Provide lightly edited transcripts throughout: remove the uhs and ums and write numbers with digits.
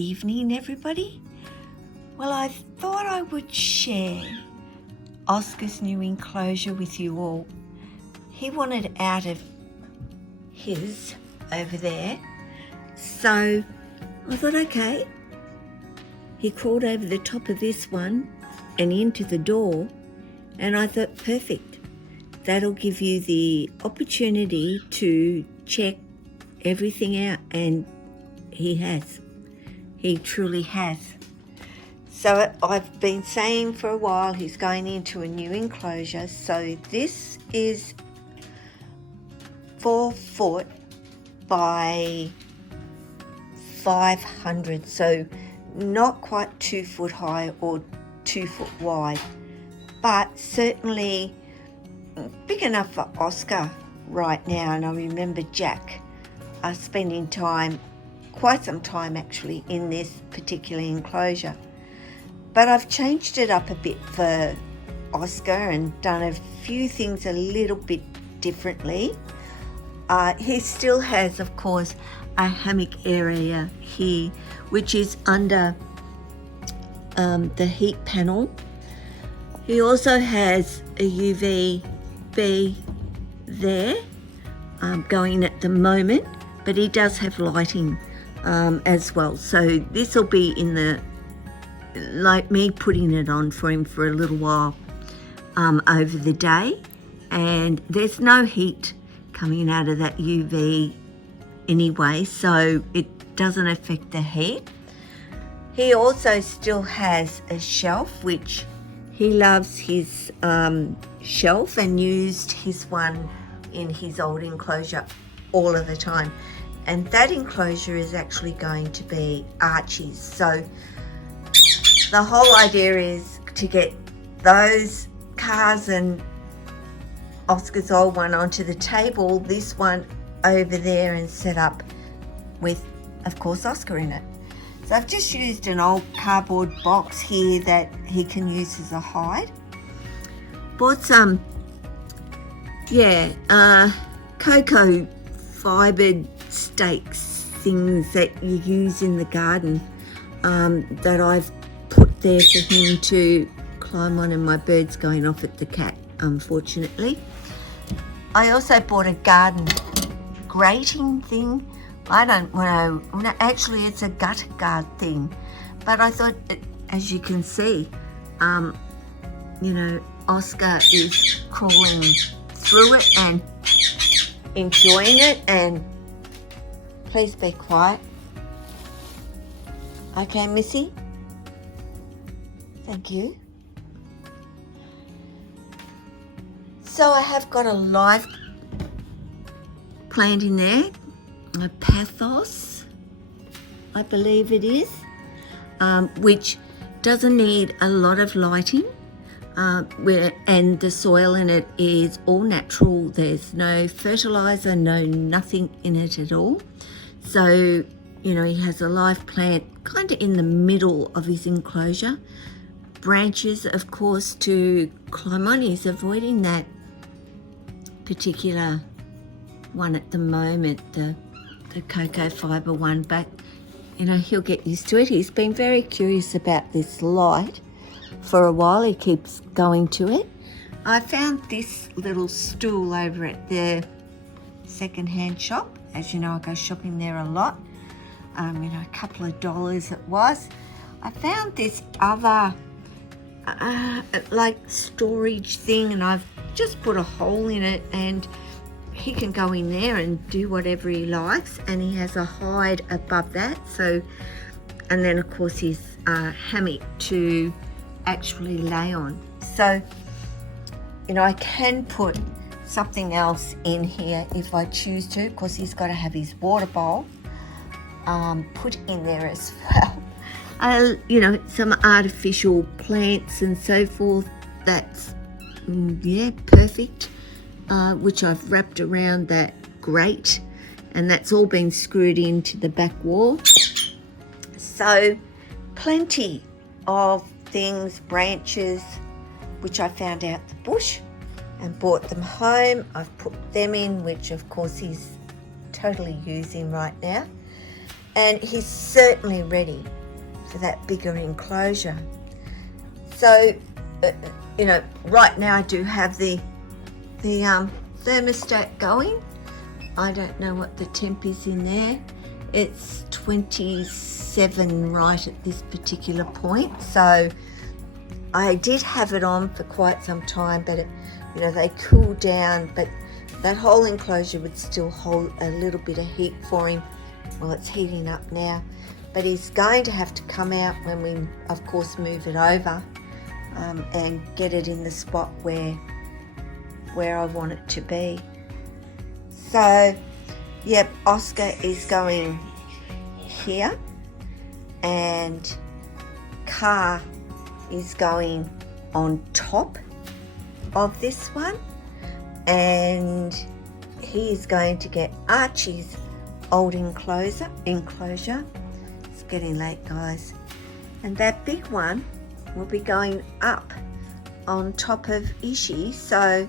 evening, everybody. Well, I thought I would share Oscar's new enclosure with you all. He wanted out of his over there, so I thought, okay. He crawled over the top of this one and into the door, and I thought, perfect. That'll give you the opportunity to check everything out, and he has. He truly has. So I've been saying for a while he's going into a new enclosure. So this is 4 foot by 500. So not quite 2 foot high or 2 foot wide, but certainly big enough for Oscar right now. And I remember Jack spending quite some time actually in this particular enclosure. But I've changed it up a bit for Oscar and done a few things a little bit differently. He still has, of course, a hammock area here, which is under the heat panel. He also has a UVB there going at the moment, but he does have lighting as well. So this will be in the, like me putting it on for him for a little while over the day, and there's no heat coming out of that UV anyway, so it doesn't affect the heat. He also still has a shelf, which he loves his shelf, and used his one in his old enclosure all of the time. And that enclosure is actually going to be Archie's. So the whole idea is to get those cars and Oscar's old one onto the table, this one over there, and set up with, of course, Oscar in it. So I've just used an old cardboard box here that he can use as a hide. Bought some, cocoa fibered stakes, things that you use in the garden, that I've put there for him to climb on, and my bird's going off at the cat, unfortunately. I also bought a garden grating thing. I don't know, actually it's a gutter guard thing, but I thought, as you can see, Oscar is crawling through it and enjoying it. And please be quiet. Okay, Missy? Thank you. So I have got a live plant in there, a pothos, I believe it is, which doesn't need a lot of lighting, and the soil in it is all natural. There's no fertilizer, nothing in it at all. So, he has a live plant kind of in the middle of his enclosure. Branches, of course, to climb on. He's avoiding that particular one at the moment, the cocoa fibre one, but he'll get used to it. He's been very curious about this light for a while. He keeps going to it. I found this little stool over at the second-hand shop. As you know, I go shopping there a lot. A couple of dollars it was. I found this other like storage thing, and I've just put a hole in it, and he can go in there and do whatever he likes, and he has a hide above that. So, and then of course his hammock to actually lay on. So, I can put something else in here if I choose to. Of course, he's got to have his water bowl put in there as well. Some artificial plants and so forth. That's perfect. Which I've wrapped around that grate, and that's all been screwed into the back wall. So plenty of things, branches, which I found out the bush and brought them home. I've put them in, which of course he's totally using right now. and he's certainly ready for that bigger enclosure. So, you know, right now I do have the thermostat going. I don't know what the temp is in there. It's 27 right at this particular point. So I did have it on for quite some time, but you know, they cool down, but that whole enclosure would still hold a little bit of heat for him. Well, it's heating up now, but he's going to have to come out when we, of course, move it over and get it in the spot where I want it to be. So, yep, Oscar is going here, and Car is going on top of this one, and he is going to get Archie's old enclosure. It's getting late, guys, and that big one will be going up on top of Ishi, so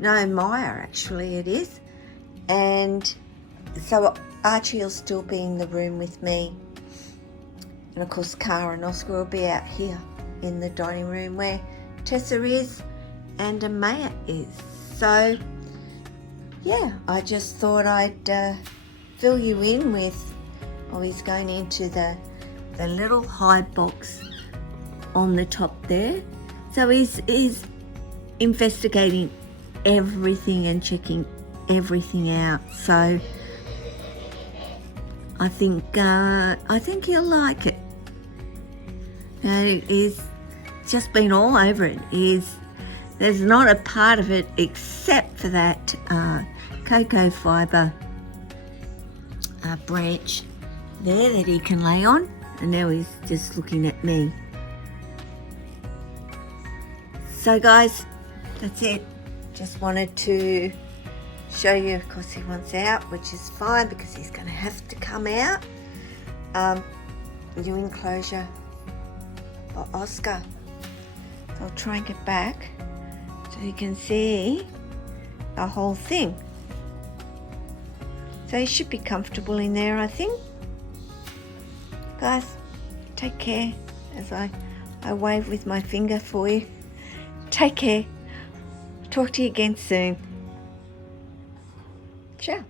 no, Maya actually it is, and so Archie will still be in the room with me, and of course Cara and Oscar will be out here in the dining room where Tessa is and Amaya is. So yeah, I just thought I'd fill you in with, he's going into the little hide box on the top there. So he's investigating everything and checking everything out. So I think he'll like it. You know, he's just been all over it. There's not a part of it except for that cocoa fibre branch there that he can lay on, and now he's just looking at me. So guys, that's it. Just wanted to show you. Of course he wants out, which is fine because he's going to have to come out. New enclosure for Oscar. So I'll try and get back so you can see the whole thing. So he should be comfortable in there, I think. Guys, take care as I wave with my finger for you. Take care. Talk to you again soon. Ciao.